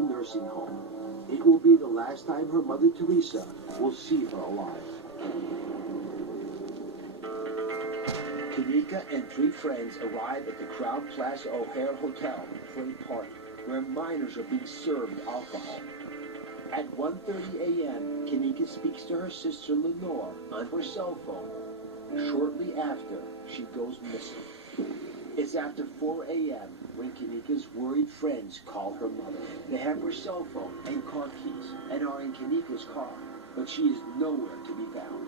nursing home. It will be the last time her mother Teresa will see her alive. Kenneka and 3 friends arrive at the Crowd Plaza O'Hare Hotel for a party where minors are being served alcohol. At 1:30 a.m., Kenneka speaks to her sister Lenore on her cell phone. Shortly after, she goes missing. It's after 4 a.m. when Kenneka's worried friends call her mother. They have her cell phone and car keys and are in Kenneka's car, but she is nowhere to be found.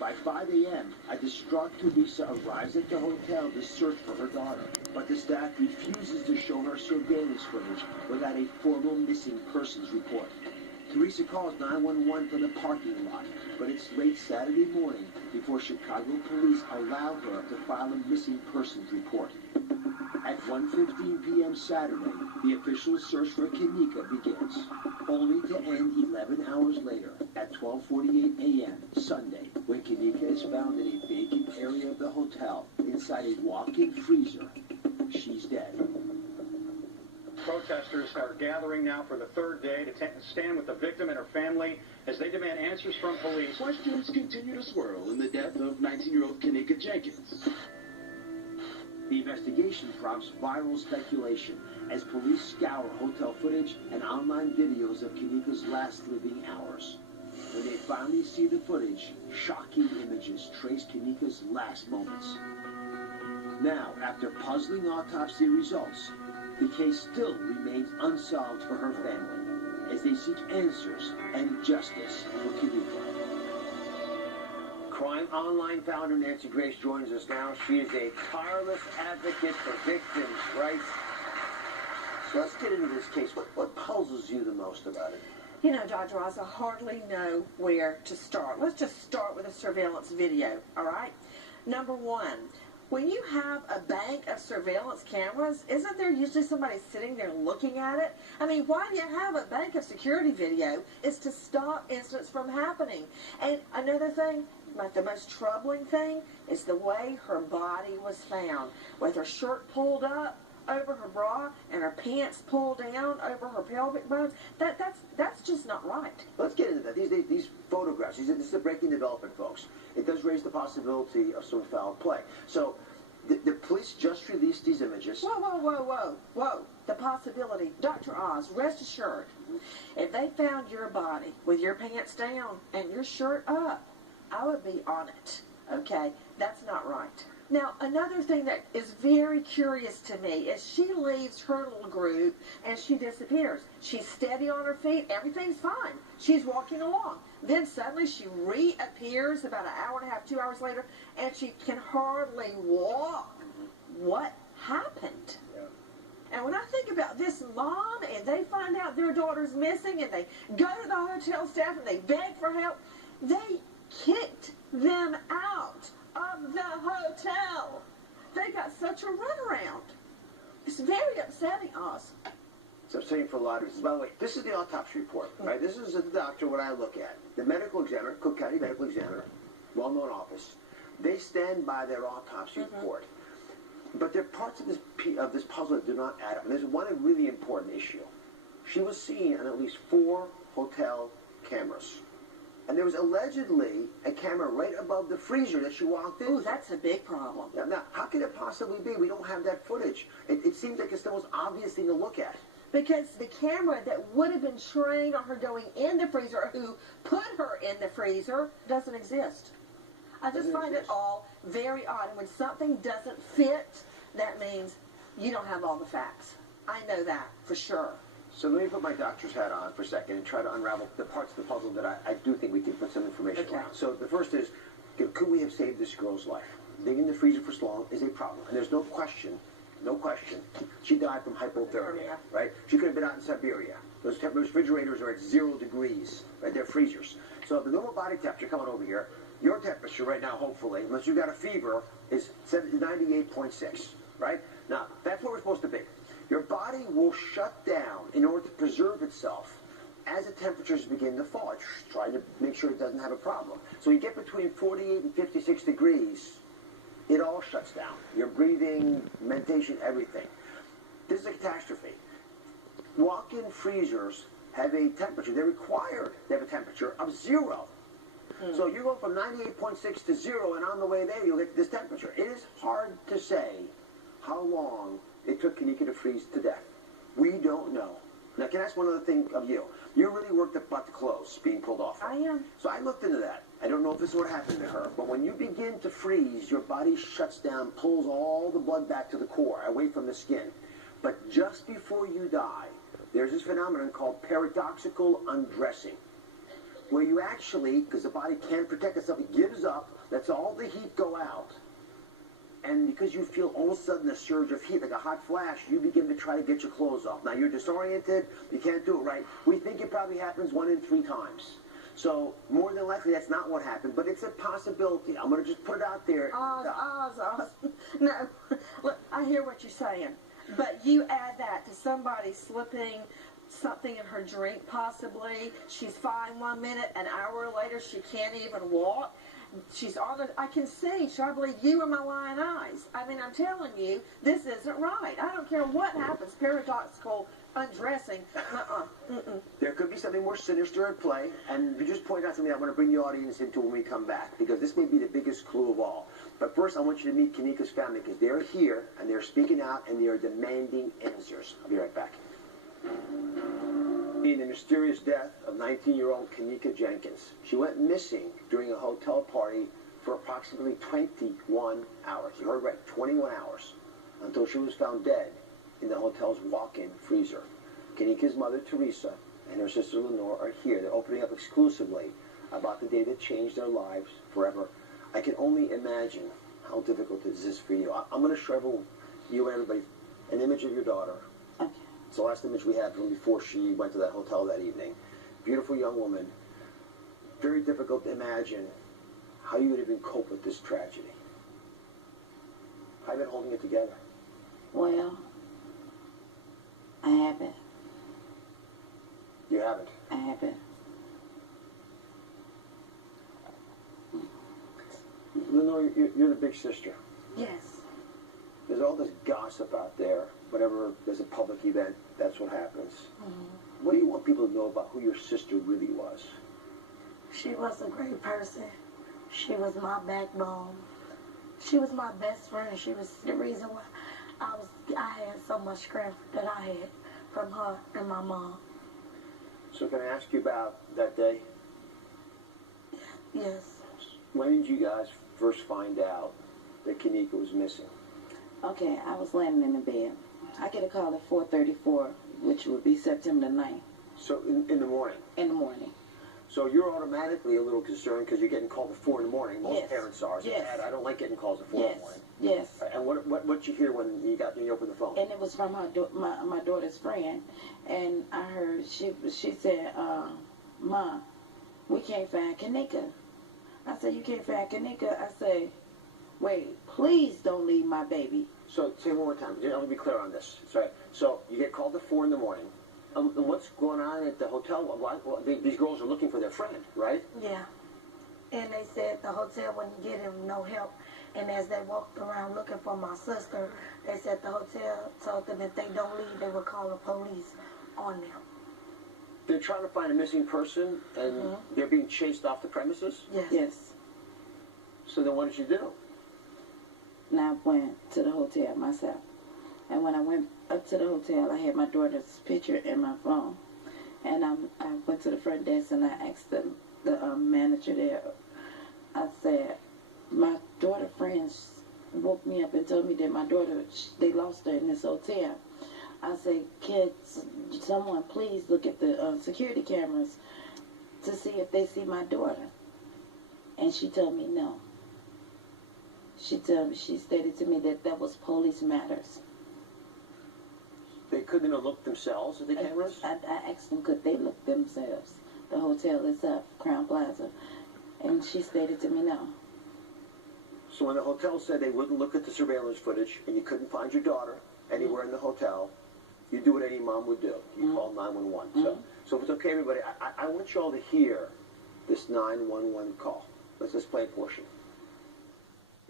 By 5 a.m., a distraught Teresa arrives at the hotel to search for her daughter, but the staff refuses to show her surveillance footage without a formal missing persons report. Teresa calls 911 from the parking lot, but it's late Saturday morning before Chicago police allow her to file a missing persons report. At 1:15 p.m. Saturday, the official search for Kenneka begins, only to end 11 hours later at 12:48 a.m. Sunday, when Kenneka is found in a vacant area of the hotel inside a walk-in freezer. She's dead. Protesters are gathering now for the 3rd day to stand with the victim and her family as they demand answers from police. Questions continue to swirl in the death of 19-year-old Kenneka Jenkins. The investigation prompts viral speculation as police scour hotel footage and online videos of Kenneka's last living hours. When they finally see the footage, shocking images trace Kenneka's last moments. Now, after puzzling autopsy results, the case still remains unsolved for her family as they seek answers and justice for Kenneka. Crime Online founder Nancy Grace joins us now. She is a tireless advocate for victims' rights. So let's get into this case. What puzzles you the most about it? You know, Dr. Oz, I hardly know where to start. Let's just start with a surveillance video, all right? Number one, when you have a bank of surveillance cameras, isn't there usually somebody sitting there looking at it? I mean, why do you have a bank of security video? Is to stop incidents from happening. And another thing, the most troubling thing, is the way her body was found, with her shirt pulled up over her bra and her pants pulled down over her pelvic bones. That's just not right. Let's get into that. These photographs, this is a breaking development, folks. It does raise the possibility of some foul play. So the police just released these images. Whoa. The possibility. Dr. Oz, rest assured, if they found your body with your pants down and your shirt up, I would be on it. Okay? That's not right. Now, another thing that is very curious to me is she leaves her little group and she disappears. She's steady on her feet. Everything's fine. She's walking along. Then suddenly she reappears about an hour and a half, 2 hours later, and she can hardly walk. What happened? Yeah. And when I think about this mom and they find out their daughter's missing and they go to the hotel staff and they beg for help, they kicked them out of the hotel. They got such a runaround. It's very upsetting, Oz. It's upsetting for a lot of reasons. By the way, this is the autopsy report, right? This is the doctor, what I look at. The medical examiner, Cook County Medical Examiner, well-known office, they stand by their autopsy report. But there are parts of this puzzle that do not add up. And there's one really important issue. She was seen on at least 4 hotel cameras. And there was allegedly a camera right above the freezer that she walked in. Ooh, that's a big problem. Now, how could it possibly be? We don't have that footage. It seems like it's the most obvious thing to look at. Because the camera that would have been trained on her going in the freezer, or who put her in the freezer, doesn't exist. I just find it all very odd. And when something doesn't fit, that means you don't have all the facts. I know that for sure. So let me put my doctor's hat on for a second and try to unravel the parts of the puzzle that I do think we can put some information around. So the first is, could we have saved this girl's life? Being in the freezer for so long is a problem. And there's no question, she died from hypothermia, right? She could have been out in Siberia. Those refrigerators are at 0 degrees, right? They're freezers. So the normal body temperature coming over here, your temperature right now, hopefully, unless you've got a fever, is 98.6, right? Now, that's where we're supposed to be. Your body will shut down in order to preserve itself as the temperatures begin to fall. It's trying to make sure it doesn't have a problem. So you get between 48 and 56 degrees, it all shuts down. Your breathing, mentation, everything. This is a catastrophe. walk-in freezers have a temperature. They're required to have a temperature of 0. So you go from 98.6 to 0, and on the way there, you'll hit this temperature. It is hard to say how long it took Kenneka to freeze to death. We don't know. Now, can I ask one other thing of you? You're really worked up about the clothes being pulled off. I am. So I looked into that. I don't know if this is what happened to her, but when you begin to freeze, your body shuts down, pulls all the blood back to the core, away from the skin. But just before you die, there's this phenomenon called paradoxical undressing, where you actually, because the body can't protect itself, it gives up, lets all the heat go out, and because you feel all of a sudden a surge of heat, like a hot flash, you begin to try to get your clothes off. Now, you're disoriented, you can't do it right. We think it probably happens 1 in 3 times. So, more than likely, that's not what happened, but it's a possibility. I'm going to just put it out there. Oz. No, look, I hear what you're saying, but you add that to somebody slipping something in her drink, possibly. She's fine 1 minute, an hour later, she can't even walk. She's on the, I can see, so I believe you in my lying eyes. I mean, I'm telling you, this isn't right. I don't care what happens, paradoxical undressing. There could be something more sinister at play, and you just pointed out something I want to bring the audience into when we come back, because this may be the biggest clue of all. But first, I want you to meet Kenneka's family, because they're here, and they're speaking out, and they are demanding answers. I'll be right back. In the mysterious death of 19-year-old Kenneka Jenkins. She went missing during a hotel party for approximately 21 hours. You heard right, 21 hours, until she was found dead in the hotel's walk-in freezer. Kenneka's mother, Teresa, and her sister, Lenore, are here. They're opening up exclusively about the day that changed their lives forever. I can only imagine how difficult this is for you. I'm going to show you and everybody an image of your daughter. Okay. It's the last image we had from before she went to that hotel that evening. Beautiful young woman. Very difficult to imagine how you would even cope with this tragedy. How have you been holding it together? Well, I haven't. You haven't? I haven't. Lenore, you're the big sister. Yes. There's all this gossip out there. Whenever there's a public event, that's what happens. What do you want people to know about who your sister really was? She was a great person. She was my backbone. She was my best friend. She was the reason why I had so much strength that I had from her and my mom. So can I ask you about that day? Yes. When did you guys first find out that Kenneka was missing? Okay, I was laying in the bed. I get a call at 4:34, which would be September 9th. So in the morning? In the morning. So you're automatically a little concerned because you're getting called at 4 in the morning. Most Yes. parents are. So, Yes. Dad, I don't like getting calls at 4 in the morning. Yes. And what you hear when you opened the phone? And it was from my daughter's friend, and I heard she said, "Mom, we can't find Kenneka." I said, "You can't find Kenneka?" I said, "Wait, please don't leave my baby." So say it one more time. I want to be clear on this. Sorry. So you get called at 4 in the morning. And what's going on at the hotel? Well, these girls are looking for their friend, right? Yeah. And they said the hotel wouldn't get him no help. And as they walked around looking for my sister, they said the hotel told them if they don't leave, they would call the police on them. They're trying to find a missing person, and they're being chased off the premises? Yes. Yes. So then what did you do? And I went to the hotel myself. And when I went up to the hotel, I had my daughter's picture in my phone. And I went to the front desk and I asked the manager there, I said, my daughter's friends woke me up and told me that my daughter, they lost her in this hotel. I said, can someone please look at the security cameras to see if they see my daughter? And she told me no. She stated to me that was police matters. They couldn't have looked themselves at the cameras? I asked them, could they look themselves? The hotel itself, Crown Plaza. And she stated to me no. So when the hotel said they wouldn't look at the surveillance footage and you couldn't find your daughter anywhere in the hotel, you do what any mom would do. You call 911. So if it's okay, everybody, I want you all to hear this 911 call. Let's just play a portion.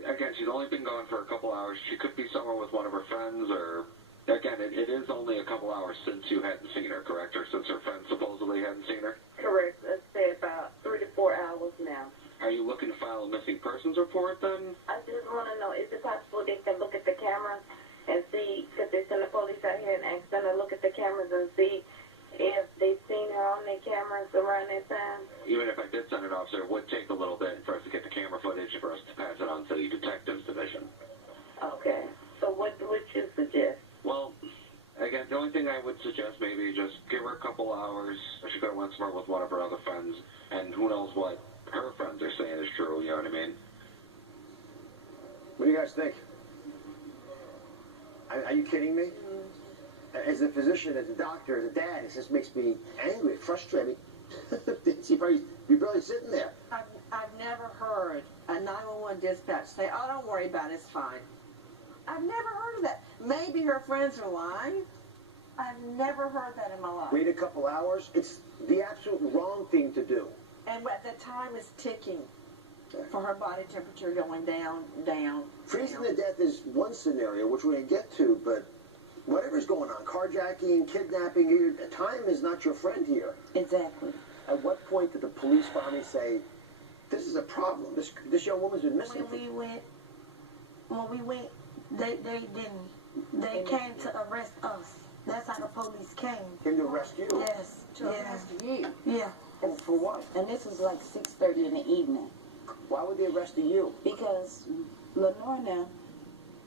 Again, she's only been gone for a couple hours. She could be somewhere with one of her friends or Again, it is only a couple hours since you hadn't seen her, correct? Or since her friend supposedly hadn't seen her? Correct. Let's say about 3 to 4 hours now. Are you looking to file a missing persons report then? I just want to know, is it possible they can look at the cameras and see, because they send the police out here and ask them to look at the cameras and see if they've seen her on their cameras around that time? Even if I did send an officer, it would take a little bit for us to get the camera footage for us to pass it on to the detectives division. Okay. So what would you suggest? Well, again, the only thing I would suggest maybe just give her a couple hours. She could have went somewhere with one of her other friends, and who knows what her friends are saying is true, you know what I mean? What do you guys think? Are you kidding me? As a physician, as a doctor, as a dad, it just makes me angry, frustrated. You're barely sitting there. I've never heard a 911 dispatch say, oh, don't worry about it, it's fine. I've never heard of that. Maybe her friends are lying. I've never heard that in my life. Wait a couple hours. It's the absolute wrong thing to do. And the time is ticking for her body temperature going down. Freezing to death is one scenario, which we're going to get to, but whatever's going on, carjacking, kidnapping, time is not your friend here. Exactly. At what point did the police finally say, this is a problem, this young woman's been missing? When we went, they didn't. They came to arrest us. That's how the police came. Came to arrest you? Yes. To arrest you? Yeah. And for what? And this was like 6:30 in the evening. Why would they arrest you? Because Lenore now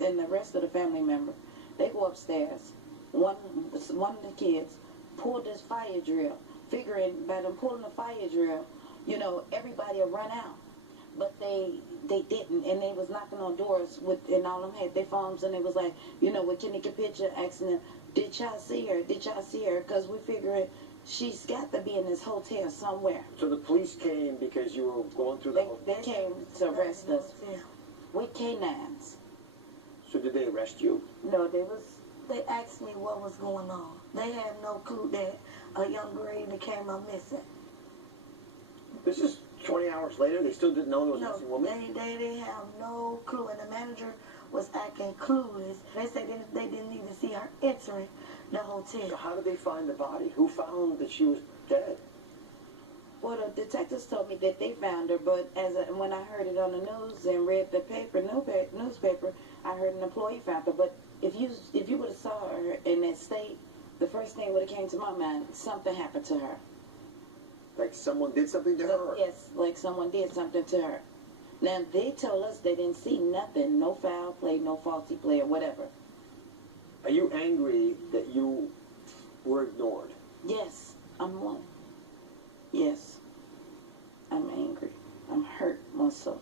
and the rest of the family member, they go upstairs. One of the kids pulled this fire drill, figuring by them pulling the fire drill, you know, everybody will run out. But they didn't, and they was knocking on doors and all of them had their phones, and it was like, you know, with Kenneka picture asking them, did y'all see her? Did y'all see her? Because we figuring she's got to be in this hotel somewhere. So the police came because you were going through the They came to arrest us with canines. So did they arrest you? No, They asked me what was going on. They had no clue that a young girl came up missing. This is 20 hours later. They still didn't know there was a missing woman? They didn't have no clue, and the manager was acting clueless. They said they didn't even see her entering the hotel. So how did they find the body? Who found that she was dead? Well, the detectives told me that they found her, but when I heard it on the news and read the newspaper, I heard an employee found her. But if you would have saw her in that state, the first thing would have came to my mind, something happened to her. Like someone did something to her? Yes, like someone did something to her. Now, they told us they didn't see nothing, no foul play, no faulty play, or whatever. Are you angry that you were ignored? Yes, I'm one. Yes, I'm angry. I'm hurt also.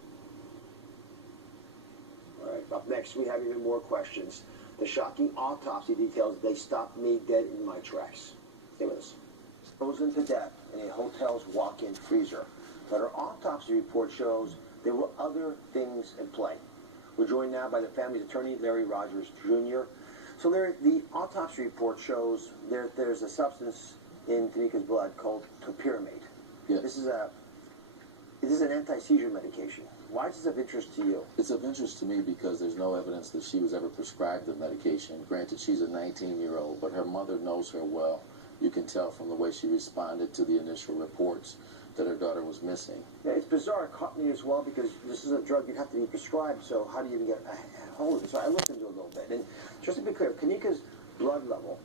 All right, up next we have even more questions. The shocking autopsy details, they stopped me dead in my tracks. Stay with us. Frozen to death in a hotel's walk-in freezer. But her autopsy report shows there were other things at play. We're joined now by the family's attorney, Larry Rogers, Jr. So Larry, the autopsy report shows there's a substance in Kenneka's blood called topiramate. Yes. This is an anti-seizure medication. Why is this of interest to you? It's of interest to me because there's no evidence that she was ever prescribed the medication. Granted, she's a 19-year-old, but her mother knows her well. You can tell from the way she responded to the initial reports that her daughter was missing. Yeah, it's bizarre. It caught me as well because this is a drug you'd have to be prescribed, so how do you even get a hold of it? So I looked into it a little bit. And just to be clear, Kenneka's blood level,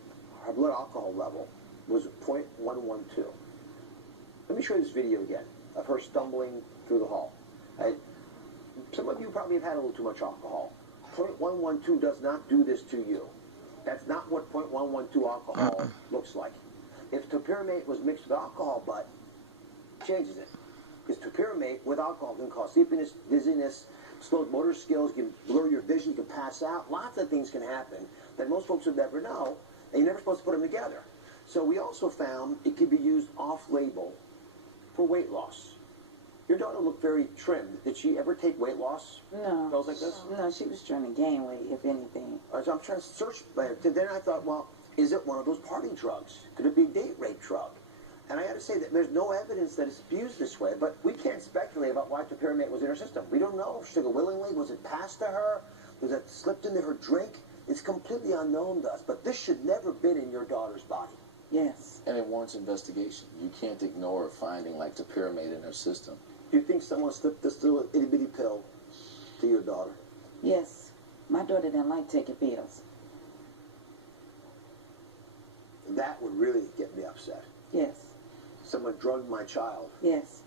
her blood alcohol level, was 0.112. Let me show you this video again of her stumbling through the hall. Some of you probably have had a little too much alcohol. 0.112 does not do this to you. That's not what 0.112 alcohol looks like. If topiramate was mixed with alcohol, but it changes it. Because topiramate with alcohol can cause sleepiness, dizziness, slow motor skills, can blur your vision, you can pass out. Lots of things can happen that most folks would never know, and you're never supposed to put them together. So we also found it could be used off-label for weight loss. Your daughter looked very trim. Did she ever take weight loss No. pills like this? No, she was trying to gain weight, if anything. So I'm trying to search. Then I thought, well, is it one of those party drugs? Could it be a date rape drug? And I got to say that there's no evidence that it's used this way, but we can't speculate about why topiramate was in her system. We don't know if she took it willingly. Was it passed to her? Was it slipped into her drink? It's completely unknown to us, but this should never have been in your daughter's body. Yes. And it warrants investigation. You can't ignore a finding like the pyramid in her system. Do you think someone slipped this little itty-bitty pill to your daughter? Yes. My daughter didn't like taking pills. That would really get me upset. Yes. Someone drugged my child. Yes.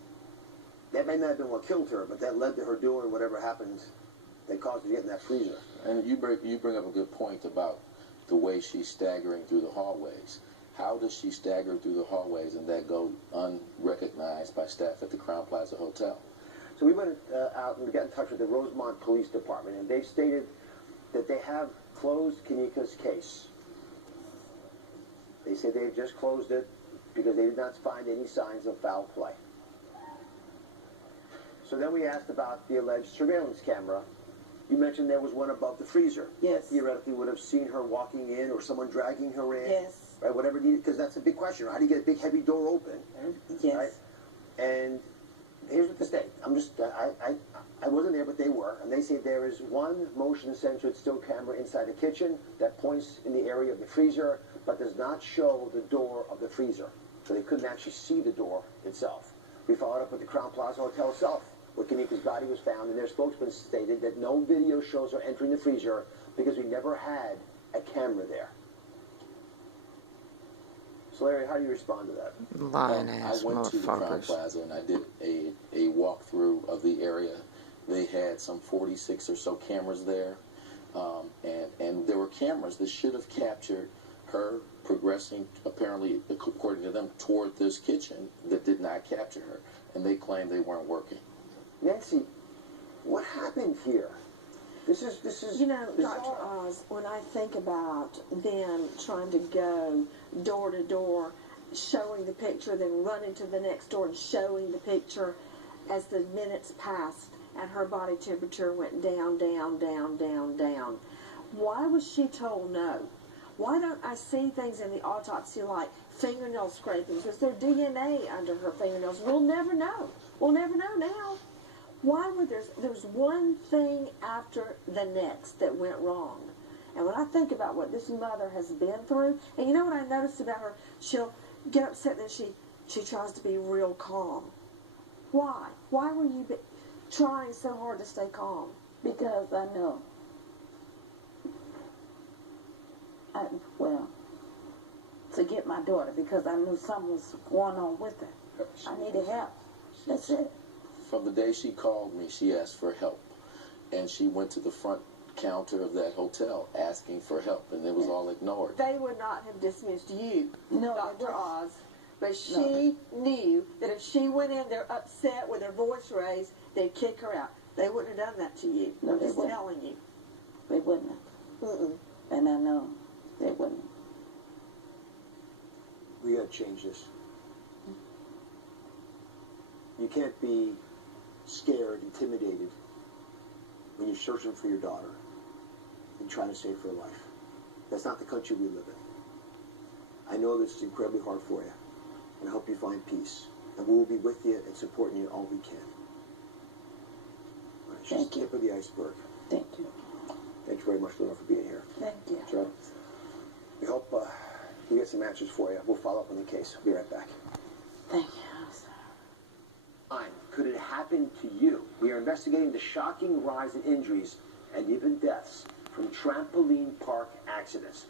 That may not have been what killed her, but that led to her doing whatever happened that caused her to get in that freezer. And you bring up a good point about the way she's staggering through the hallways. How does she stagger through the hallways and that go unrecognized by staff at the Crown Plaza Hotel? So we went out and we got in touch with the Rosemont Police Department, and they've stated that they have closed Kenneka's case. They say they've just closed it because they did not find any signs of foul play. So then we asked about the alleged surveillance camera. You mentioned there was one above the freezer. Yes. That theoretically would have seen her walking in or someone dragging her in. Yes. Right, whatever needed, because that's a big question. How do you get a big, heavy door open? Yes. Right? And here's what they state. I wasn't there, but they were. And they say there is one motion-censored still camera inside the kitchen that points in the area of the freezer, but does not show the door of the freezer. So they couldn't actually see the door itself. We followed up with the Crown Plaza Hotel itself, where Kenneka's body was found, and their spokesman stated that no video shows her entering the freezer because we never had a camera there. So Larry, how do you respond to that? Lying-ass I went to the Crown motherfuckers. Plaza and I did a walkthrough of the area. They had some 46 or so cameras there, and there were cameras that should have captured her progressing, apparently, according to them, toward this kitchen that did not capture her, and they claimed they weren't working. Nancy, what happened here? This is. You know, Dr. Oz, when I think about them trying to go door to door, showing the picture, then running to the next door and showing the picture as the minutes passed and her body temperature went down, down, down, down, down. Why was she told no? Why don't I see things in the autopsy like fingernail scrapings? Was there DNA under her fingernails? We'll never know. We'll never know now. Why would there's one thing after the next that went wrong? And when I think about what this mother has been through, and you know what I noticed about her? She'll get upset and then she tries to be real calm. Why? Why were you trying so hard to stay calm? Because I know. To get my daughter, because I knew something was going on with her. I needed help. That's it. From the day she called me, she asked for help, and she went to the front counter of that hotel asking for help, and it was all ignored. They would not have dismissed you, No, Dr. Oz, but she knew that if she went in there upset with her voice raised, they'd kick her out. They wouldn't have done that to you. No, I'm they just wouldn't. telling you. They wouldn't have. And I know they wouldn't. We got to change this. You can't be scared, intimidated when you're searching for your daughter and trying to save her life. That's not the country we live in. I know this is incredibly hard for you, and I hope you find peace. And we will be with you and supporting you all we can. All right, it's just the tip of the iceberg. Thank you. Thank you very much, Lenore, for being here. Thank you. Sure. We hope we get some answers for you. We'll follow up on the case. We'll be right back. Thank you. Could it happen to you? We are investigating the shocking rise in injuries and even deaths from trampoline park accidents.